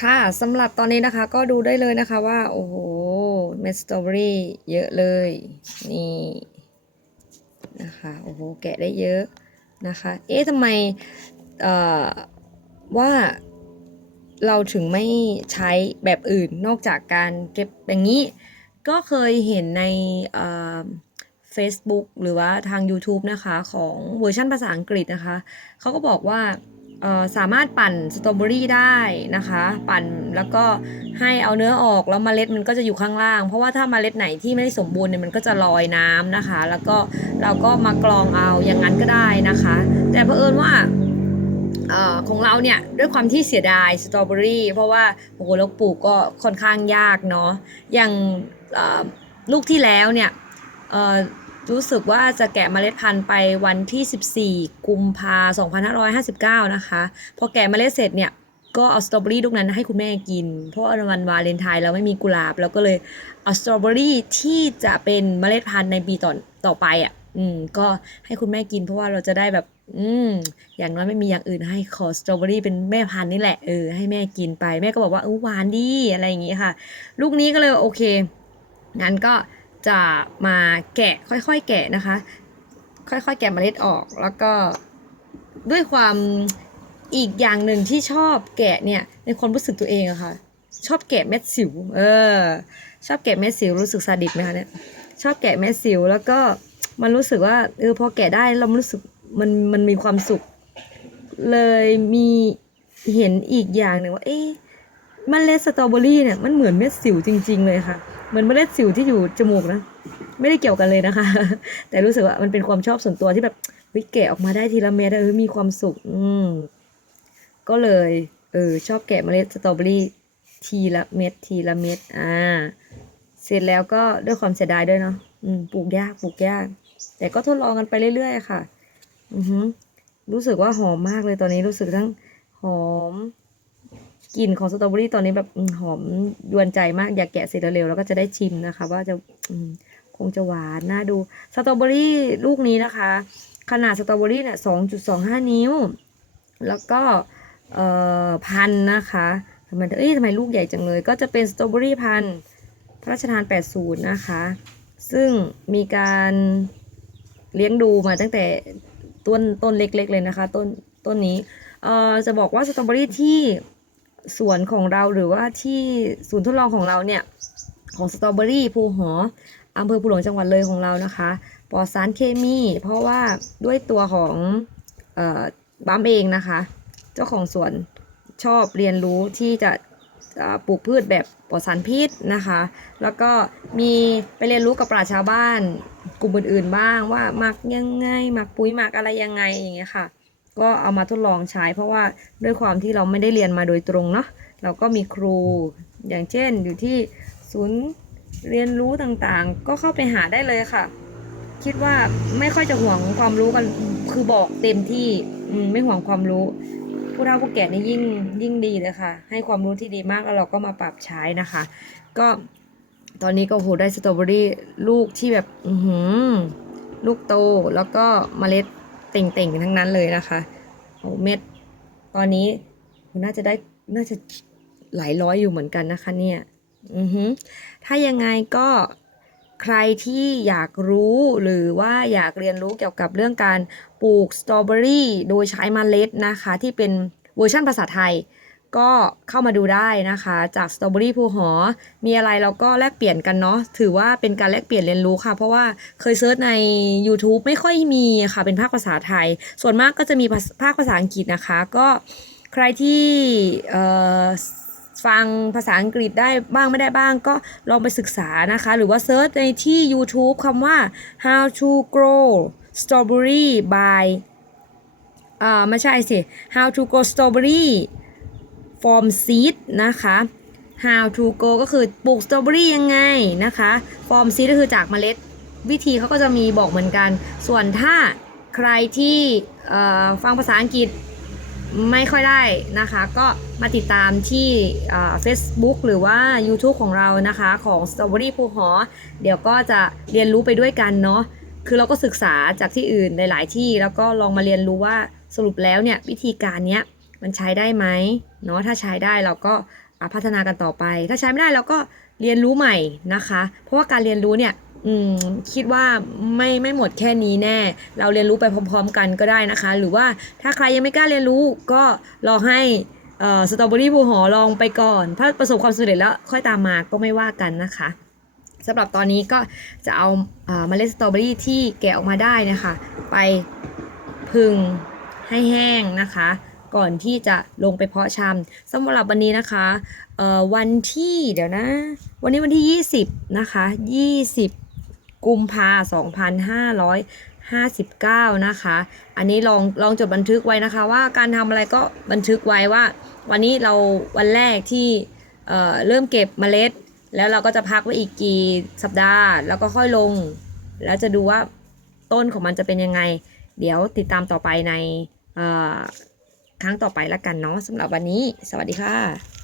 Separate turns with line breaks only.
ค่ะสำหรับตอนนี้นะคะก็ดูได้เลยนะคะว่า โอ้โหเม็ดสตรอเบอรี่เยอะเลย นี่นะคะโอ้โหแกะได้เยอะนะคะ เอ๊ะทำไมว่าเราถึงไม่ใช้แบบอื่นนอกจากการเก็บอย่างนี้ ก็เคยเห็นในเอ่อ Facebook หรือว่าทาง YouTube นะคะ ของเวอร์ชันภาษาอังกฤษนะคะ เขาก็บอกว่า สามารถปั่นสตรอเบอรี่ได้นะคะ ปั่นแล้วก็ให้เอาเนื้อออกแล้วเมล็ดมันก็จะอยู่ข้างล่าง เพราะว่าถ้าเมล็ดไหนที่ไม่ได้สมบูรณ์เนี่ยมันก็จะลอยน้ำนะคะ แล้วก็เราก็มากรองเอาอย่างนั้นก็ได้นะคะ แต่เผอิญว่าออของเราเนี่ยด้วยความที่เสียดายสตรอเบอรี่เพราะว่าโอ้โหเราปลูกก็ค่อนข้างยากเนาะอย่างลูกที่แล้วเนี่ย รู้สึกว่าจะแกะเมล็ดพันธุ์ไปวันที่ 14 กุมภา2559 นะคะ พอแกะเมล็ดเสร็จเนี่ยก็เอาสตรอเบอรี่ลูกนั้นให้คุณแม่กิน เพราะว่าวันวาเลนไทน์เราไม่มีกุหลาบ แล้วก็เลยเอาสตรอเบอรี่ที่จะเป็นเมล็ดพันธุ์ในปีต่อต่อไปอะ อืม ก็ให้คุณแม่กินเพราะว่าเราจะได้แบบ อืม อย่างน้อยไม่มีอย่างอื่นให้ขอสตรอเบอรี่เป็นแม่พันธุ์นี่แหละ เออ ให้แม่กินไป แม่ก็บอกว่าเออหวานดีอะไรอย่างงี้ค่ะ ลูกนี้ก็เลยโอเค งั้นก็ จะมาแกะค่อยๆแกะนะคะ ค่อยๆแกะเมล็ดออกแล้วก็ด้วยความอีกอย่างหนึ่งที่ชอบแกะเนี่ยในความรู้สึกตัวเองอะค่ะชอบแกะเม็ดสิว เออ ชอบแกะเม็ดสิวรู้สึกซาดิสไหมคะเนี่ยชอบแกะเม็ดสิวแล้วก็มันรู้สึกว่าเออพอแกะได้เรารู้สึกมันมันมีความสุข เลยมีเห็นอีกอย่างหนึ่งว่า เอ๊ะเมล็ดสตรอเบอรี่เนี่ยมันเหมือนเม็ดสิวจริง ๆ เลยค่ะ เหมือนเมล็ดสิวที่อยู่จมูกนะ ไม่ได้เกี่ยวกันเลยนะคะ แต่รู้สึกว่ามันเป็นความชอบส่วนตัวที่แบบเฮ้ยแกะออกมาได้ทีละเม็ดเออมีความสุข อืมก็เลยเออชอบแกะเมล็ดสตรอเบอรี่ทีละเม็ดทีละเม็ดอ่า เสร็จแล้วก็ด้วยความเสียดายด้วยเนาะอืมปลูกยากปลูกยาก แต่ก็ทดลองกันไปเรื่อยๆค่ะ อือหือรู้สึกว่าหอมมากเลยตอนนี้รู้สึกทั้งหอม กลิ่นของสตรอเบอรี่ตอนนี้แบบหอมยวนใจมากอยากแกะเสร็จเร็วๆแล้วก็จะได้ชิมนะคะ ว่าจะคงจะหวานน่าดูสตรอเบอรี่ลูกนี้นะคะ ขนาดสตรอเบอรี่เนี่ยสองจุดสองห้านิ้ว แล้วก็เอ่อพันนะคะทำไมเอ้ยทำไมลูกใหญ่จังเลย ก็จะเป็นสตรอเบอรี่พันพระราชทาน 80 นะคะ ซึ่งมีการเลี้ยงดูมาตั้งแต่ต้นต้นเล็กๆเลยนะคะ ต้นต้นนี้เอ่อจะบอกว่าสตรอเบอรี่ที่ สวนของเราหรือว่าที่ศูนย์ทดลองของเราเนี่ยของสตรอเบอรี่ภูหออำเภอภูหลวงจังหวัดเลยของเรานะคะปลอดสารเคมี เพราะว่าด้วยตัวของออบัมเองนะคะ เจ้าของสวนชอบเรียนรู้ที่จะปลูกพืชแบบปลอดสารพิษนะคะ แล้วก็มีไปเรียนรู้กับปราชชาวบ้านกลุ่มอื่นๆบ้างว่าหมักยังไงหมักปุ๋ยหมักอะไรยังไงอย่างเงี้ยค่ะ ก็เอามาทดลองใช้ เพราะว่าด้วยความที่เราไม่ได้เรียนมาโดยตรงเนาะเราก็มีครูอย่างเช่นอยู่ที่ศูนย์เรียนรู้ต่างๆ ก็เข้าไปหาได้เลยค่ะ คิดว่าไม่ค่อยจะห่วงความรู้กันคือบอกเต็มที่ไม่ห่วงความรู้ ผู้เฒ่าผู้แก่นี่ยิ่งยิ่งดีเลยค่ะ ให้ความรู้ที่ดีมากแล้วเราก็มาปรับใช้นะคะ ก็ตอนนี้ก็โอ้โหได้สตรอเบอรี่ลูกที่แบบ อือหือลูกโตแล้วก็เมล็ด เต่งๆ ทั้งนั้นเลยนะคะโอ้เม็ด ตอนนี้น่าจะได้น่าจะหลายร้อยอยู่เหมือนกันนะคะเนี่ยอือหือถ้ายังไงก็ใครที่อยากรู้หรือว่าอยากเรียนรู้เกี่ยวกับเรื่องการปลูกสตรอเบอรี่โดยใช้มเมล็ดนะคะ ที่เป็นเวอร์ชันภาษาไทย ก็เข้ามาดูได้นะคะ จากสตรอเบอรี่ภูหอ มีอะไรเราก็แลกเปลี่ยนกันเนาะถือว่าเป็นการแลกเปลี่ยนเรียนรู้ค่ะ เพราะว่าเคยเซิร์ชใน YouTube ไม่ค่อยมีค่ะเป็นภาคภาษาไทย ส่วนมากก็จะมีภาคภาษาอังกฤษนะคะ ก็ใครที่ฟังภาษาอังกฤษได้บ้างไม่ได้บ้างก็ลองไปศึกษานะคะ หรือว่าเซิร์ชในที่ YouTube คำว่า how to grow strawberry by อ่าไม่ใช่สิ how to grow strawberry from seed นะคะ how to go ก็คือปลูกสตรอเบอรี่ยังไงนะคะ from seed ก็คือจากเมล็ดวิธีเขาก็จะมีบอกเหมือนกัน ส่วนถ้าใครที่ฟังภาษาอังกฤษไม่ค่อยได้นะคะ ก็มาติดตามที่เอ่อ Facebook หรือว่า YouTube ของเรานะคะของ Strawberry ภูหอ เดี๋ยวก็จะเรียนรู้ไปด้วยกันเนาะคือเราก็ศึกษาจากที่อื่นหลาย ๆ ที่แล้วก็ลองมาเรียนรู้ว่าสรุปแล้วเนี่ยวิธีการเนี้ย มันใช้ได้ไหมเนาะถ้าใช้ได้เราก็พัฒนากันต่อไป ถ้าใช้ไม่ได้เราก็เรียนรู้ใหม่นะคะ เพราะว่าการเรียนรู้เนี่ยคิดว่าไม่ไม่หมดแค่นี้แน่ เราเรียนรู้ไปพร้อม ๆ กันก็ได้นะคะ หรือว่าถ้าใครยังไม่กล้าเรียนรู้ก็รอให้สตรอเบอรี่ภูหอลองไปก่อนถ้าประสบความสำเร็จแล้วค่อยตามมาก็ไม่ว่ากันนะคะสำหรับตอนนี้ก็จะเอาเอ่อเมล็ดสตรอเบอรี่ที่แกะออกมาได้นะคะ ไปพึ่งให้แห้งนะคะ ก่อนที่จะลงไปเพาะชำสำหรับวันนี้นะคะเอ่อวันที่เดี๋ยวนะ วันนี้วันที่ 20 นะคะ 20 กุมภา2559 นะคะ อันนี้ลองลองจดบันทึกไว้นะคะ ว่าการทำอะไรก็บันทึกไว้ว่า วันนี้เราวันแรกที่เอ่อเริ่มเก็บเมล็ด แล้วเราก็จะพักไว้อีกกี่สัปดาห์ แล้วก็ค่อยลง แล้วจะดูว่าต้นของมันจะเป็นยังไง เดี๋ยวติดตามต่อไปในเอ่อ ครั้งต่อไปละกันเนาะสำหรับวันนี้ สวัสดีค่ะ